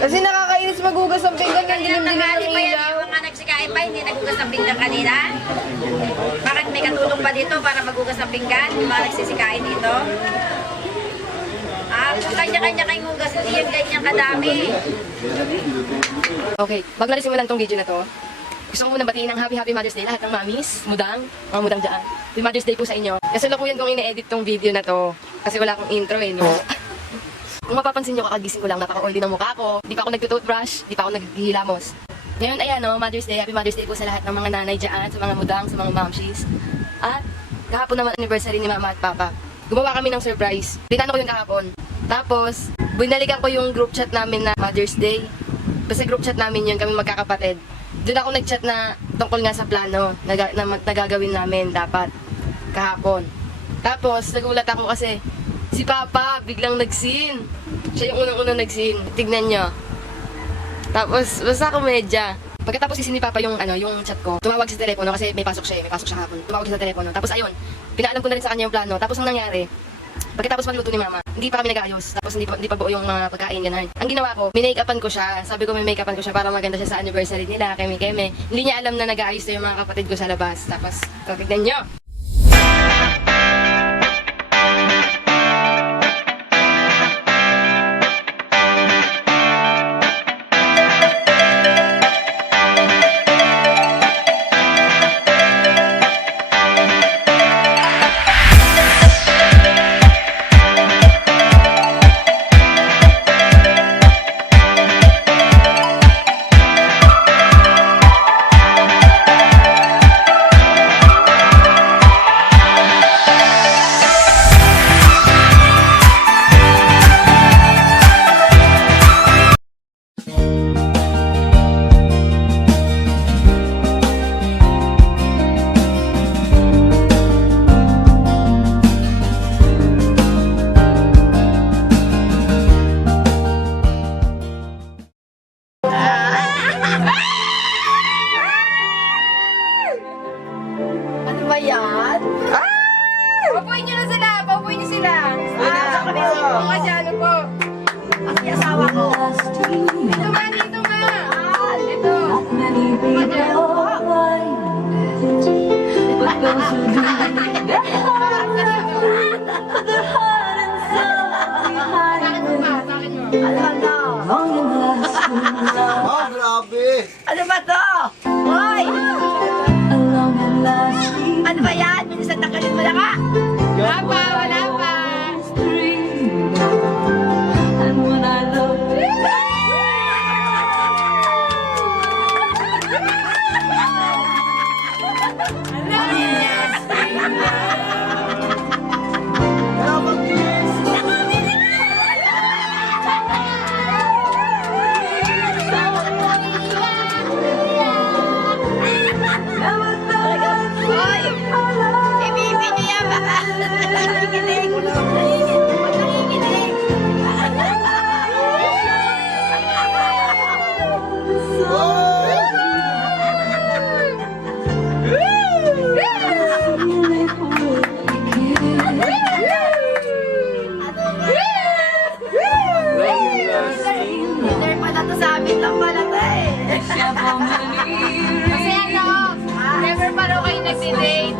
Kasi nakakainis magugas ang pinggan ng dilim-dilim Tanghali ng pa yan, ilaw. yung mga nagsikain pa, hindi nagugas ng pinggan kanina. Bakit may katulong pa dito para magugas ng pinggan? Yung mga nagsisikain dito. Kung kanya-kanya kayong hugas, hindi yan ganyan kadami. Okay, bago natin simulan tong video na to, gusto ko muna batiin ng Happy Mother's Day lahat ng mamis, mudang, mga mudang dyan. Happy Mother's Day po sa inyo. Kasi lakuyan kong ine-edit tong video na to. Kasi wala akong intro eh, no? Kung mapapansin nyo, kakagising ko lang, napaka-oily ng mukha ko. Di pa ako nag-toothbrush, di pa ako naghihilamos. Ngayon, ayan, no, Mother's Day, Happy Mother's Day po sa lahat ng mga nanay dyan, sa mga mudang, sa mga momshies. At kahapon naman anniversary ni Mama at Papa. Gumawa kami ng surprise. Pinano ko yung kahapon. Tapos, binalikan ko yung group chat namin na Mother's Day. Kasi group chat namin yun, kami magkakapatid. Doon ako nag-chat na tungkol nga sa plano na gagawin namin dapat kahapon. Tapos, nagulat ako kasi si Papa biglang nag-scene. Siya yung unang-unang nag-scene. Tignan nyo. Tapos, basta komedya. Pagkatapos isin ni Papa yung chat ko, tumawag sa telepono kasi may pasok siya kahapon. Tumawag siya sa telepono. Tapos ayun, pinaalam ko na rin sa kanya yung plano. Tapos ang nangyari, pagkatapos magluto ni Mama, hindi pa kami nag-ayos. Tapos hindi pa buo yung mga pagkain, ganun. Ang ginawa ko, minake-upan ko siya. Sabi ko may make-upan ko siya para maganda siya sa anniversary nila, keme-keme. Hindi niya alam na nag-aayos na yung mga kapatid ko sa labas. Tapos, tignan nyo. Ano ba yan? Papuin nyo na sila! Papuin nyo sila! Kasi ano po? Ang asawa ko. Dito ma! Dito ma! Dito! Oh, grabe! Ano ba to? Hoy! Ano ba yan? Minsan nakalit mo na ka? Wala pa! Wala pa! Hoy! Ibibi niyo yan baka. Nanginginig. Nanginginig. Winner pala to sa amin lang pala to eh. Kasi ano, never pa raw kayo nag-date.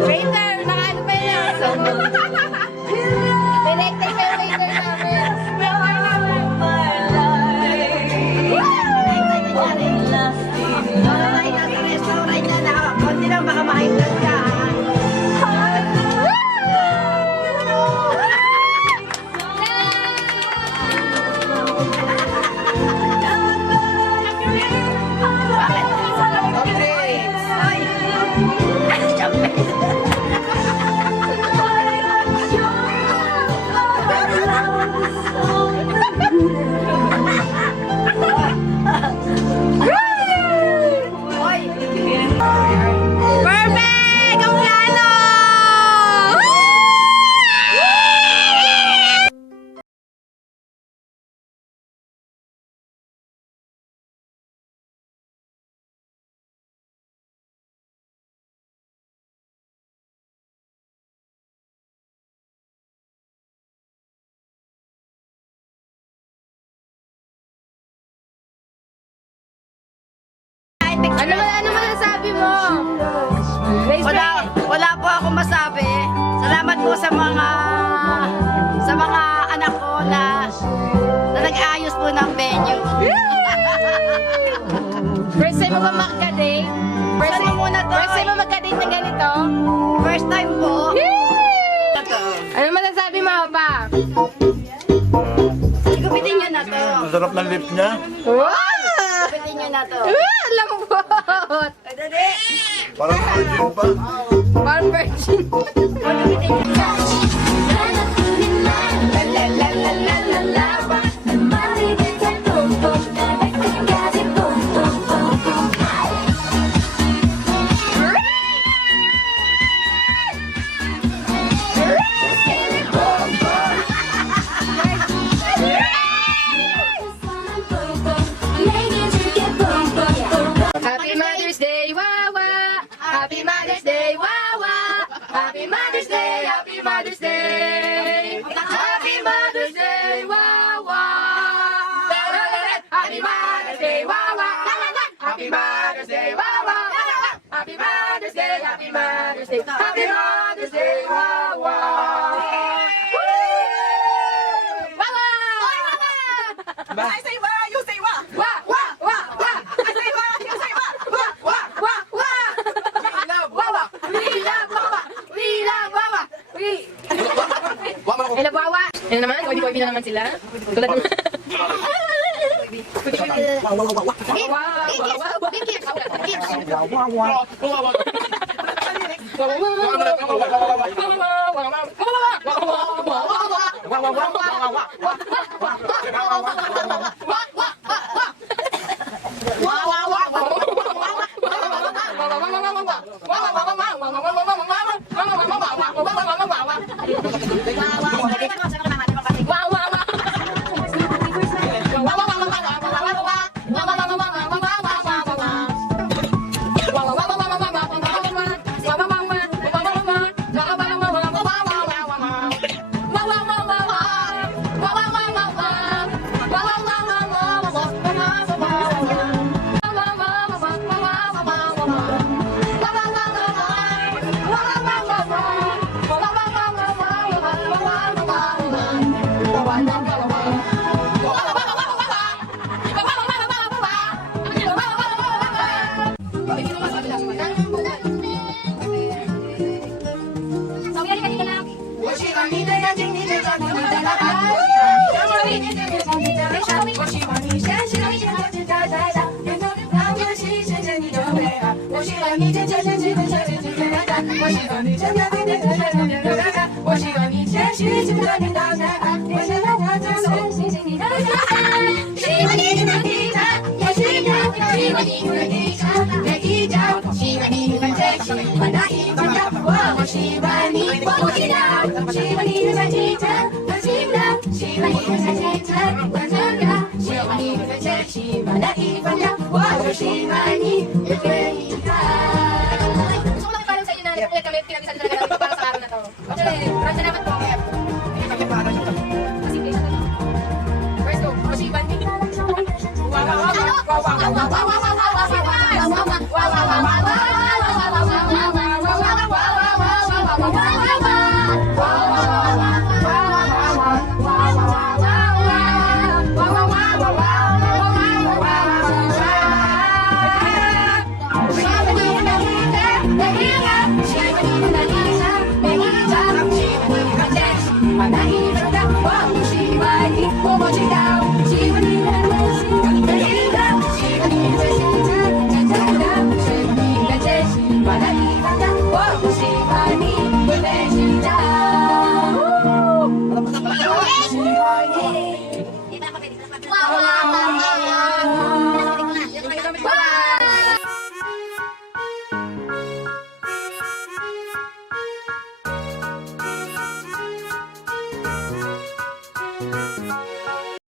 Waiter, nakaano pa yan? May electric kayo waiter namin. Konti lang baka ma-high-blood ka. picture. Ano masasabi mo? Nice Wala po ako masabi. Salamat po sa mga anak ko na nag-ayos po ng venue. First time mo ba magka-date? First time muna to. First time mo magka-date na ganito? First time po. Ano masasabi mo pa? Gupitin nyo na to. Masarap ng lip niya. Wow! Gupitin nyo na to. Lambot! Ay, dali. Parang virgin pa. Parang virgin. Gupitin nyo na. Happy Mother's Day, Wawa! Happy Mother's Day, Wawa! Happy Mother's Day, Happy Mother's Day! Happy Mother's Day, Wawa! Happy Mother's Day, Wawa! Happy Mother's Day, Wawa! Happy Mother's Day, Happy Mother's Day, Happy Mother's Day, Wawa! Wawa! I say what, you say what. Wa! Wa! Wa! Wa! I say what, you say what. What? Wa! Wa! Wa! We love Wawa! We love Wawa! We love Wawa! We... Hello, Wawa! Ano naman? Koy-koy na naman sila. Tulad ng... Gusto ko lang ipaalam sa inyo na kung kami pinag-isali talaga natin para sa araw na to. Actually, maraming salamat po. First go, Oshiban.